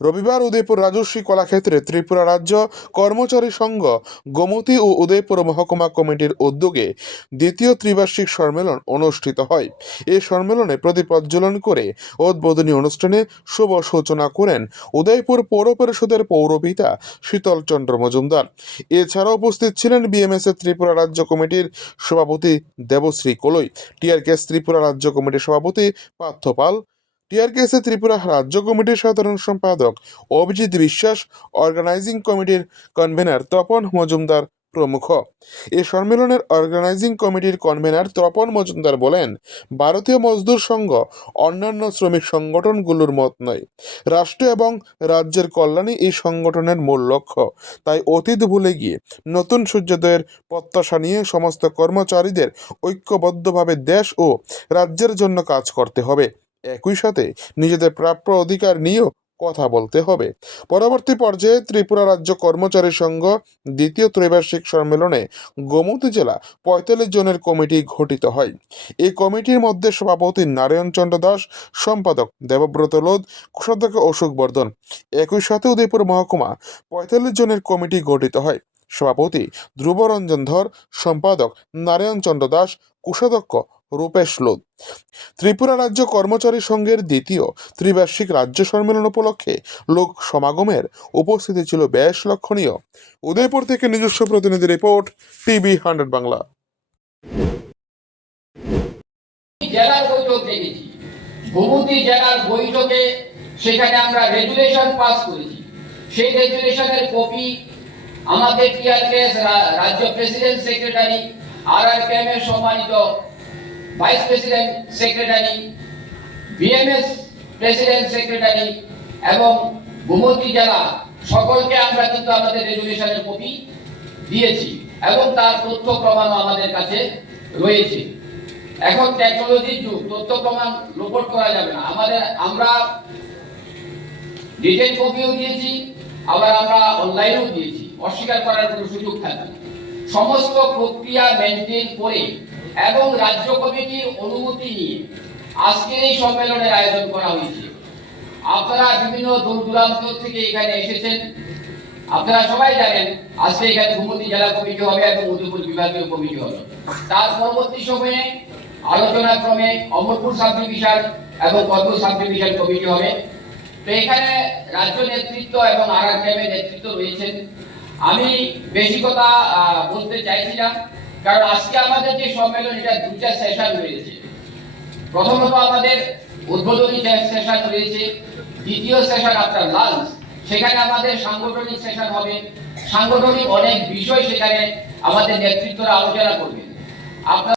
রবিবার উদয়পুর রাজস্বী কলাক্ষেত্রে ত্রিপুরা রাজ্য কর্মচারী সংঘ, গোমতী ও উদয়পুর মহকুমা কমিটির উদ্যোগে দ্বিতীয় ত্রিবার্ষিক সম্মেলন অনুষ্ঠিত হয়। এই সম্মেলনে প্রদীপ প্রজ্বলন করে উদ্বোধনী অনুষ্ঠানে শুভ সূচনা করেন উদয়পুর পৌর পরিষদের পৌরপিতা শীতল চন্দ্র মজুমদার। এছাড়া উপস্থিত ছিলেন বিএমএস এর ত্রিপুরা রাজ্য কমিটির সভাপতি দেবশ্রী কলই, টিআরকেএস ত্রিপুরা রাজ্য কমিটির সভাপতি পার্থ পাল টিআরকেএসএ ত্রিপুরা রাজ্য কমিটির সাধারণ সম্পাদক অভিজিৎ বিশ্বাস অর্গানাইজিং কমিটির কনভেনার তপন মজুমদার প্রমুখ। এই সম্মেলনের অর্গানাইজিং কমিটির কনভেনার তপন মজুমদার বলেন, ভারতীয় মজদুর সংঘ অন্যান্য শ্রমিক সংগঠনগুলোর মত নয়। রাষ্ট্র এবং রাজ্যের কল্যাণে এই সংগঠনের মূল লক্ষ্য। তাই অতীত ভুলে গিয়ে নতুন সূর্যোদয়ের প্রত্যাশা নিয়ে সমস্ত কর্মচারীদের ঐক্যবদ্ধভাবে দেশ ও রাজ্যের জন্য কাজ করতে হবে। একই সাথে নিজেদের প্রাপ্য অধিকার নিয়েও কথা বলতে হবে। পরবর্তী পর্যায়ে ত্রিপুরা রাজ্য কর্মচারী সংঘ দ্বিতীয় ত্রৈবার্ষিক সম্মেলনে গোমতী জেলা পঁয়তাল্লিশ জনের কমিটি গঠিত হয়। এই কমিটির মধ্যে সভাপতি নারায়ণ চন্দ্র দাস, সম্পাদক দেবব্রত লোধ, কোষাধ্যক্ষ অশোক বর্ধন। একই সাথে উদয়পুর মহকুমা পঁয়তাল্লিশ জনের কমিটি গঠিত হয়। সভাপতি ধ্রুবরঞ্জন ধর, সম্পাদক নারায়ণ চন্দ্র দাস, কোষাধ্যক্ষ রূপেশ লোধ। ত্রিপুরা রাজ্য কর্মচারী সংঘের দ্বিতীয় ত্রিবার্ষিক রাজ্য সম্মেলন উপলক্ষে লোক সমাগমের উপস্থিতি ছিল বেশ লক্ষণীয়। উদয়পুর থেকে নিজস্ব প্রতিনিধি রিপোর্ট, টিভি হান্ড্রেড বাংলা। জেলার বৈঠক দেখেছি। ভূমতি জেলার বৈঠকে সেখানে আমরা রেজুলেশন পাস করেছি। সেই রেজুলেশনের কপি আমাদের টিআরকেএস রাজ্য প্রেসিডেন্ট সেক্রেটারি আর আর এর সম্মানিত vice president secretary BMS president secretary এবং ভূমতি জেলা, সকলকে আমরা কিন্তু আমাদের রেজুলেশনের কপি দিয়েছি এবং তার তথ্য প্রমাণও আমাদের কাছে রয়েছে। এখন টেকনোলজির যুগ, তথ্য প্রমাণ লোপট করা যাবে না। আমাদের, আমরা ডিটেল কপিও দিয়েছি, আবার আমরা অনলাইনেও দিয়েছি। অস্বীকার করার কোনো সুযোগ থাকে সমস্ত প্রক্রিয়া মেনটেন করে এবং রাজ্য কমিটির অনুমতি নিয়ে আজকের এই সম্মেলনের আয়োজন করা হয়েছে। আপনারা বিভিন্ন দূর দূরান্ত থেকে এখানে এসেছেন। আপনারা সবাই জানেন, আজকে এখানে ভূমতি জেলা কমিটি হবে এবং উদয়পুর বিভাগীয় কমিটি হবে। তার পরবর্তী সময়ে আলোচনা ক্রমে অমরপুর সাব ডিভিশন এবং কত সাব ডিভিশন কমিটি হবে। তো এখানে রাজ্য নেতৃত্ব এবং আর নেতৃত্ব রয়েছেন। আমি বেশি কথা বলতে চাইছিলাম। কারণ আজকে আমাদের যে সম্মেলন, এটা দুটা সেশন রয়েছে। প্রথমত আমাদের উদ্বোধনী সেশন রয়েছে, দ্বিতীয় সেশন আপনার লাঞ্চ সেখানে আমাদের সাংগঠনিক সেশন হবে। সাংগঠনিক অনেক বিষয় সেখানে আমাদের নেতৃত্বরা আলোচনা করবেন। আপনার